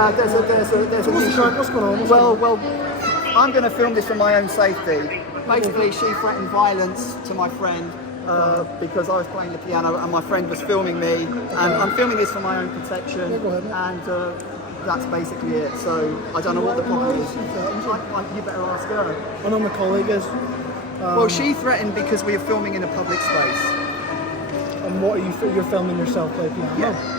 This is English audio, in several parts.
Yeah, there's an issue. What's going on? Well, I'm going to film this for my own safety. Basically, she threatened violence to my friend because I was playing the piano and my friend was filming me, and I'm filming this for my own protection. And that's basically it. So I don't know what the problem is. You better ask her. I know my colleague is. Well, she threatened because we are filming in a public space. And what are you're filming yourself play piano? Yeah.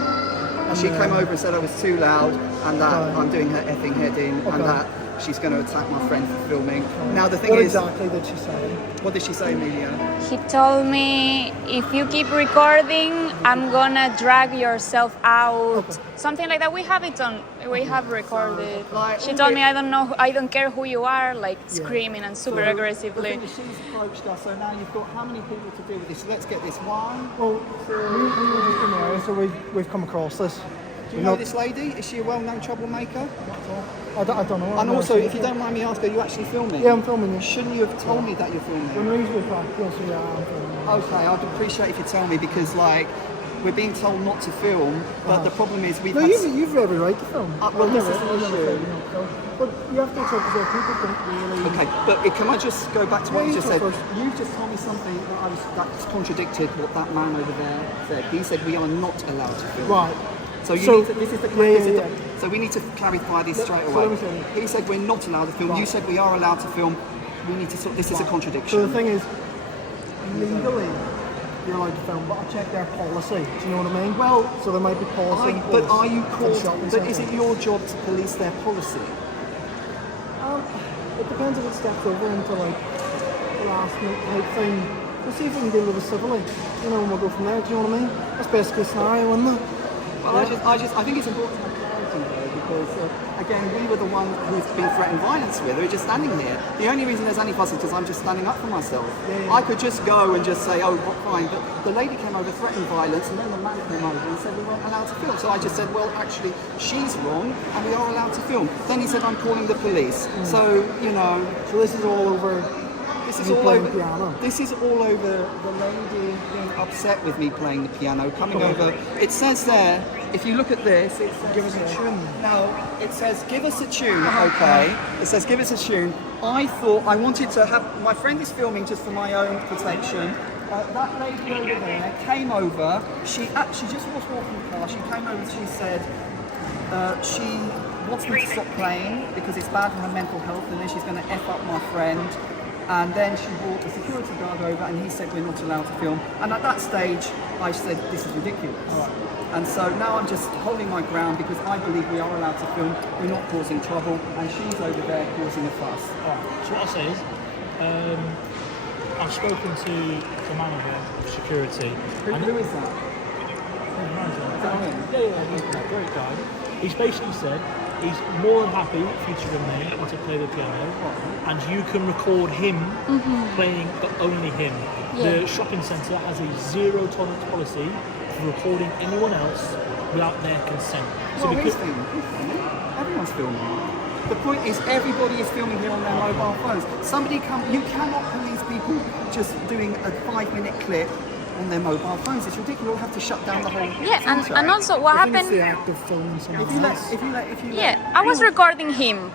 And she came over and said I was too loud and that I'm doing her effing head in and that she's going to attack my friend for filming. Now the thing is... What exactly did she say? What did she say, Amelia? He told me, if you keep recording, I'm gonna drag yourself out. Something like that. We have it on. We have recorded. She told me, I don't care who you are, like screaming and super aggressively. She's approached us, so now you've got how many people to deal with this? So let's get this one. Well, we were just in the area, so we've come across this. Do you know this lady? Is she a well-known troublemaker? I don't know. And also, if you don't mind me asking, are you actually filming? Yeah, I'm filming you. Shouldn't you have told me that you're filming? When we usually practice, yeah, I'm filming. Okay, I'd appreciate if you tell me because, like, we're being told not to film, but the problem is we've No, had... you've every right to film. well, this is an issue. But you have to accept that people don't really... Okay, but can I just go back to what you just said? First. You just told me something that's contradicted what that man over there said. He said we are not allowed to film. Right. So you need to, this is the so we need to clarify this straight so away. He said we're not allowed to film. You said we are allowed to film. We need to sort. This is a contradiction. So the thing is, legally, you're allowed to film, but I checked their policy. Do you know what I mean? Well, so there might be policy. But are you called? But is it your job to police their policy? It depends if it steps over into like harassment type thing. We'll see if we can deal with it civilly. You know, and we'll go from there. Do you know what I mean? That's best case scenario, isn't it? Well, I think it's important to have clarity though, because again, we were the one who's been threatened violence with. We're just standing here. The only reason there's any fuss is because I'm just standing up for myself. I could just go and just say, oh, fine. But the lady came over, threatened violence, and then the man came over and said we weren't allowed to film. So I just said, well, actually, she's wrong, and we are allowed to film. Then he said, I'm calling the police. So you know, so this is all over. This is all over. Piano. This is all over the lady being upset with me playing the piano, coming over. It says there, if you look at this, it says give us a tune. No, it says give us a tune. Okay, it says give us a tune. I thought I wanted to have my friend is filming just for my own protection. That lady over there came over. She just was walking past. She came over and she said she wants me to stop playing because it's bad for her mental health, and then she's going to F up my friend. And then she brought the security guard over and he said we're not allowed to film. And at that stage, I said this is ridiculous. And so now I'm just holding my ground because I believe we are allowed to film. We're not causing trouble, and she's over there causing a fuss. So what I say is, I've spoken to the manager of security. Who is that? He's a great guy. He's basically said he's more than happy for you to remain and to play the piano, and you can record him playing, but only him. The shopping centre has a zero tolerance policy for recording anyone else without their consent. So because everyone's filming. The point is, everybody is filming here on their mobile phones. You cannot police people just doing a 5-minute clip on their mobile phones. It's ridiculous. You'll have to shut down the whole and also what happened... The act of filming someone else. I was recording him.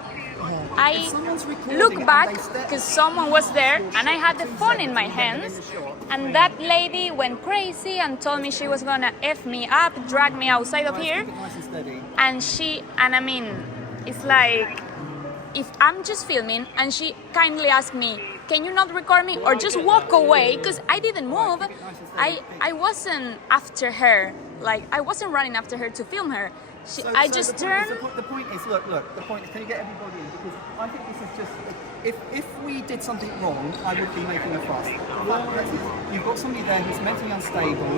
I looked back because someone was there and I had the phone in my hands, and that lady went crazy and told me she was gonna F me up, drag me outside of here. And I mean, it's like, if I'm just filming and she kindly asked me, can you not record me or just walk away, because I didn't move. I wasn't after her, like I wasn't running after her to film her. I just turned. The point is, look, the point is, can you get everybody in? Because I think this is just, if we did something wrong, I would be making a fuss. You've got somebody there who's mentally unstable,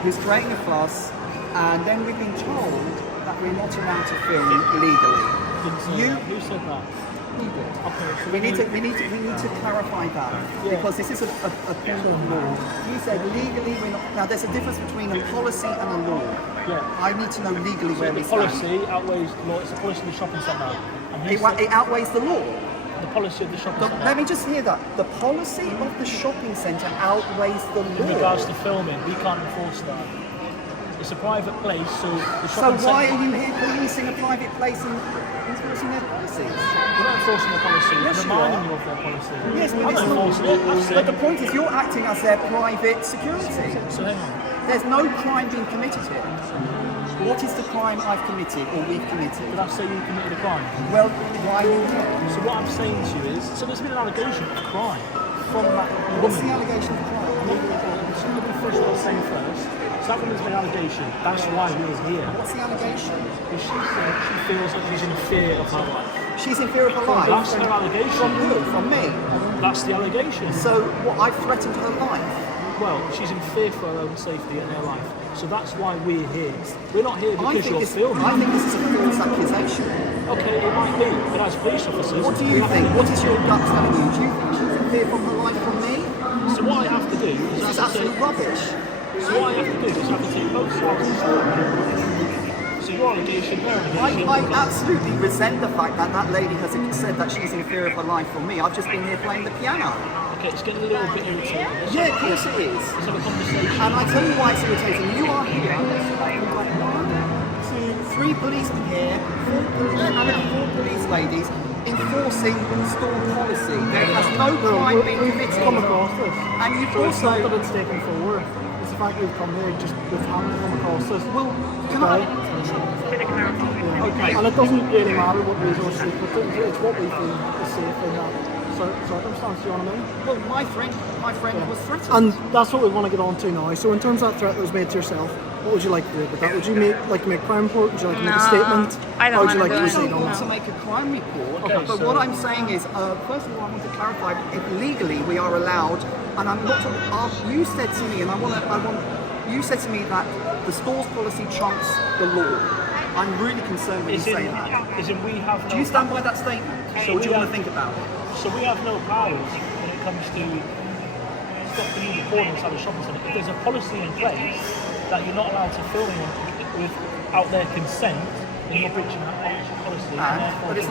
who's creating a fuss, and then we've been told that we're not allowed to film legally. Who said that? Okay, we need to clarify that because this is a point of law. You said legally we're not. Now there's a difference between a policy and a law. Yeah. I need to know legally where we stand. The stand. policy outweighs the law. It's the policy of the shopping centre. It outweighs the law. The policy of the shopping centre. Let me just hear that. The policy of the shopping centre outweighs the law. In regards to filming, we can't enforce that. It's a private place, so the So shopping why centre... are you here policing a private place and enforcing their policies? We're not enforcing their policy, Yes, we're you reminding are. you of their policy. Yes, but I'm it's not not. enforcing it, I'm But saying... the point is, you're acting as their private security. So hang on. There's no crime being committed here. What is the crime I've committed or we've committed? Did I say you committed a crime? Well, why are you here? So what I'm saying to you is, so there's been an allegation of crime from that What's the woman. allegation of crime? So let me finish what I was saying first. So that woman's made an allegation. That's why we're here. What's the allegation? Because she said she feels like she's in fear of her life. She's in fear of her life. That's her allegation. From who? From me. That's the allegation. So what? I've threatened her life. Well, she's in fear for her own safety and her life. So that's why we're here. We're not here I because think you're this. filming. I think this is a false accusation. Okay, it might be, but as police officers... What do we you have think? to- What is your gut telling you? Do you think she's in fear from her life from me? So what I have to do is This is I have to absolute take... rubbish. So what I have to do is I have to take both sides of the story. So your allegation, her allegation... I absolutely resent the fact that that lady has said that she's in fear of her life from me. I've just been here playing the piano. Okay, it's getting a little bit irritating. Yeah, of course it is. Let's have a conversation. And I tell you why it's irritating. You are here. We've got 1, 2, 3 policemen here, 4 police ladies enforcing store policy. There has no crime being We've come committed. across this. And you've So it's not that also... it's taken forward. It's the fact we've come here, just we've happened to come across this. Well, can I... Yeah. Okay. And it doesn't really matter what resource we put into it, it's what we feel is safe in that circumstance, you know what I mean? Well, my friend was threatened. And that's what we want to get on to now. So in terms of that threat that was made to yourself, what would you like to do with that? Would you make a crime report? Would you like to make a No, statement? I don't How would you wanna like do to it. proceed on want that? to make a crime report, Okay, but so- what I'm saying is, first of all, I want to clarify if legally we are allowed, and I'm not talking, you said to me, and you said to me that the store's policy trumps the law. I'm really concerned when you say that. Is in we have no... Do you stand by that statement? So Or do you we want to have- think about it? So we have no powers when it comes to stopping you recording inside a shopping centre. If there's a policy in place that you're not allowed to film without their consent, then you're breaching that policy. And therefore, But it's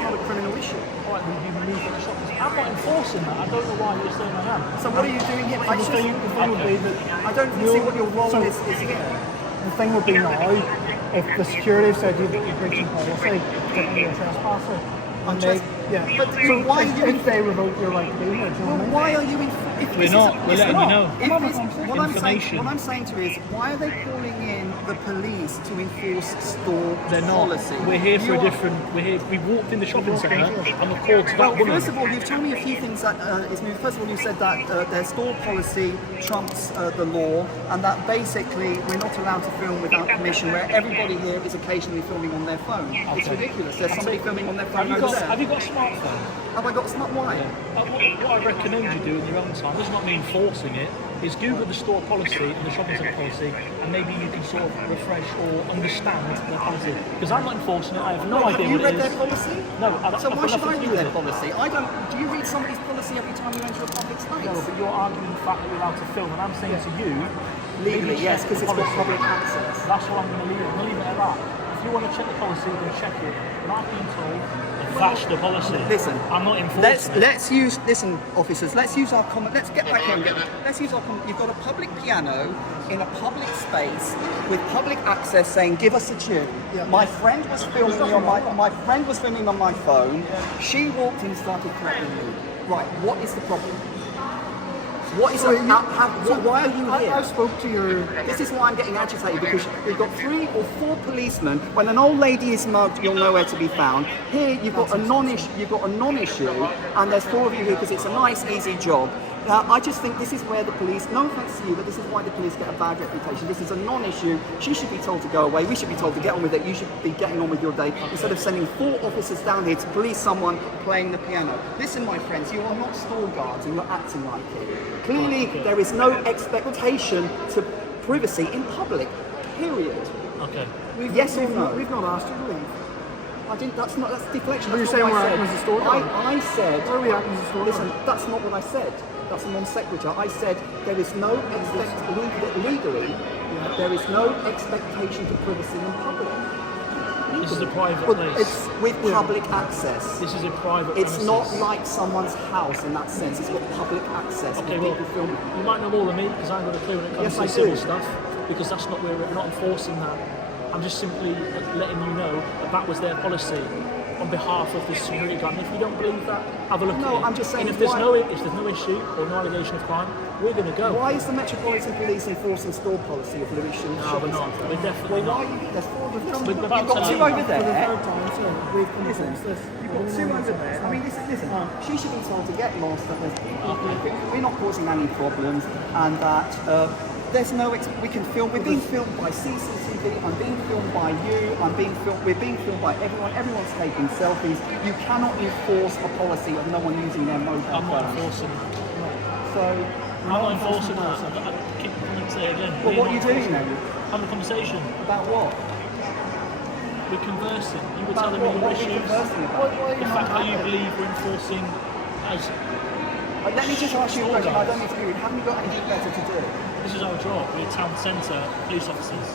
not a criminal issue. Right, you removed the shopping centre. I'm not enforcing that. I don't know why you're saying I am. So what are you doing here? The thing would be that I don't see what your role is here. the thing would be now, if the security said you're breaching policy, that you're a trespasser. And they, yeah. But so why are you if they revoke your right to be here, do you know Well, what I mean? why are you in? If We're this not. is- We're it's letting you not. know. If it's- Information. What I'm saying to you is, why are they calling in the police to enforce store They're not. policy? We're here for You a are- different... We walked in the shopping centre and the call to that Well, woman. first of all, you've told me a few things that is new. First of all, you said that their store policy trumps the law, and that basically we're not allowed to film without permission. Where everybody here is occasionally filming on their phone. It's ridiculous. There's somebody filming on their phone over there. Have you got a smartphone? Have I got a smart wire? What I recommend you do in your own time, this is not me enforcing it, is Google the store policy and the shopping centre policy, and maybe you can sort of refresh or understand their policy. Because I'm not enforcing it, I have no Have idea you what read it their is. policy? No, I don't. So I've why got should I nothing to do read with their it. policy? I don't. Do you read somebody's policy every time you enter a public space? No, but you're arguing the fact that you're allowed to film, and I'm saying to you, Legally, maybe yes, check because the it's got policy. public access. That's what I'm going to leave it. I'm going to leave it at that. If you want to check the policy, then check it. But I've been told that's the policy. Listen, I'm not enforcing it. let's use. Listen, officers. Let's use our common. Let's get back here and get. Let's use our common. You've got a public piano in a public space with public access, saying, "Give us a tune." Yeah. My friend was filming me on my friend was filming on my phone. She walked in and started threatening me. Right. What is the problem? What is? Why are you here? I spoke to your... This is why I'm getting agitated, because we've got 3 or 4 policemen. When an old lady is mugged, you'll know where to be found. Here, you've got a non-issue, and there's 4 of you here because it's a nice, easy job. I just think this is where the police, no offence to you, but this is why the police get a bad reputation. This is a non-issue. She should be told to go away. We should be told to get on with it. You should be getting on with your day instead of sending 4 officers down here to police someone playing the piano. Listen, my friends, you are not store guards and you're acting like it. Clearly, there is no expectation to privacy in public. Period. Okay. Yes or no? We've not asked you to leave. I didn't. That's deflection. But That's you're not saying what I we're said. acting as a store guard. I said. Why are we acting as a store Listen, guard? that's not what I said. That's a non sequitur. I said there is no legally. There is no expectation to privacy in public. This is a private But place. it's with public access. This is a private It's premises. not like someone's house in that sense. It's got public access. Okay, with well, people filming. you might know more than me because I've got a clue when it comes Yes, to I civil do. stuff. because that's not we're not enforcing that. I'm just simply letting you know that was their policy on behalf of the security guard. And if you don't believe that, have a look No, at it. I'm just saying And if there's why- no issue or no allegation of crime, we're going to go. Why is the Metropolitan Police enforcing store policy of Lewisham No, shopping we're not. centre? We're definitely Well, why not. are you, there's four of them. We're about You've got to- two over For the there. third time, so we've come Listen, against this. you've got two over there. I mean, listen. She should be told to get lost. That we're not causing any problems, and that there's no. We can film. We're being filmed by CCTV. I'm being filmed by you. We're being filmed by everyone. Everyone's taking selfies. You cannot enforce a policy of no one using their mobile I'm not phone. enforcing that. So, I'm not enforcing that. I keep coming to say it again. well, We're what are you not doing enforcing then? it. Having a conversation. About what? We're conversing. You were About telling me what? your What are you issues. conversing about? The fact that you believe we're enforcing as Let me just ask you a question. I don't need to be rude. Haven't you got anything better to do? this is our job. We're town centre police officers.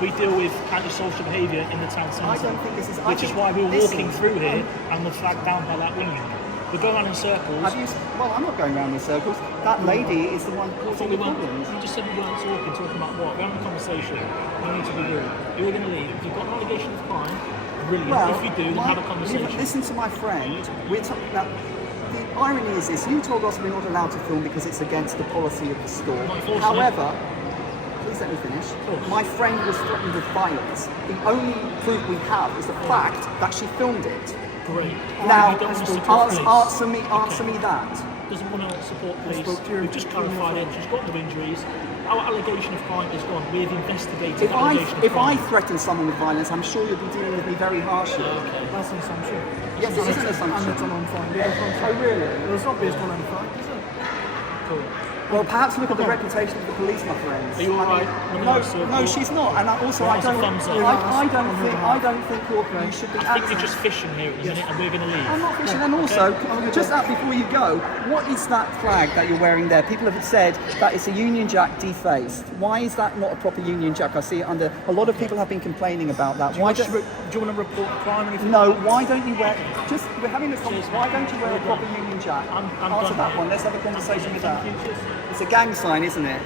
We deal with antisocial behaviour in the town centre. I don't think this is. Which is why we're walking through here and we're flagged down by that woman. We're going around in circles. Well, I'm not going around in circles. That lady is the one I causing thought the we weren't. problems. You just said we weren't talking about what? We're having a conversation. You need to be rude. You're going to leave. If you've got an allegation of crime, brilliant. If you do, then have a conversation. Listen to my friend. We're talking about. The irony is this: you told us we're not allowed to film because it's against the policy of the store. Not enforcing it. However, please let me finish. course. My friend was threatened with violence. The only proof we have is the fact that she filmed it. Great. Now, You don't want to support police. answer me that. Doesn't want to support police. spoke to your- We've just clarified it. She's got no injuries. Our allegation of crime is gone. We've investigated If the I allegation of if I crime. threaten someone with violence, I'm sure you'll be dealing with me very harshly. Okay. That's an assumption. Yes, it is an And it's assumption. an unfounded Oh, assumption. really? Well, it's not based on any fact, is it? Cool. Well, perhaps look at the reputation of the police, my friends. Are you all right? No, she's not. And also, I That's a don't. thumbs up. I don't think you should be. I think you're just fishing here at the minute and we're going to leave. I'm not fishing. And also, just that before you go, what is that flag that you're wearing there? People have said that it's a Union Jack defaced. Why is that not a proper Union Jack? I see it under. A lot of people have been complaining about that. Do you want to report crime or anything? No, why don't you wear? We're having this conversation. Why don't you wear a proper Union Jack? I'm Answer done that here. one. Let's have a conversation with that. Thank you, cheers. It's a gang sign, isn't it?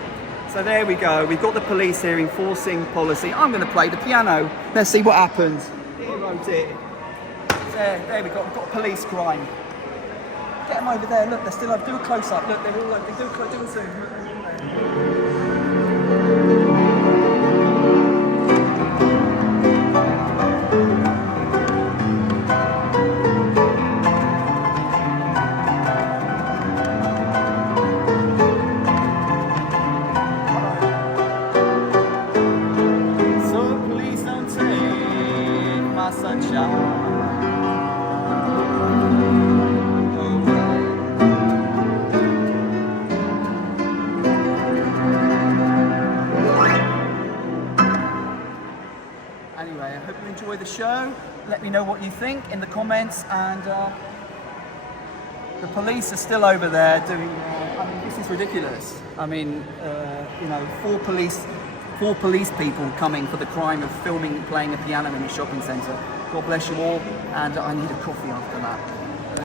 So there we go. We've got the police here enforcing policy. I'm going to play the piano. Let's see what happens. He wrote it. There we go. We've got police crime. Get them over there. Look, they're still over. Do a close up. Look, they're all over. Do a zoom. Look. So please don't take my sunshine away. Anyway, I hope you enjoy the show. Let me know what you think in the comments, and the police are still over there doing. I mean, this is ridiculous. I mean, four police people coming for the crime of filming, playing a piano in a shopping centre. God bless you all, and I need a coffee after that.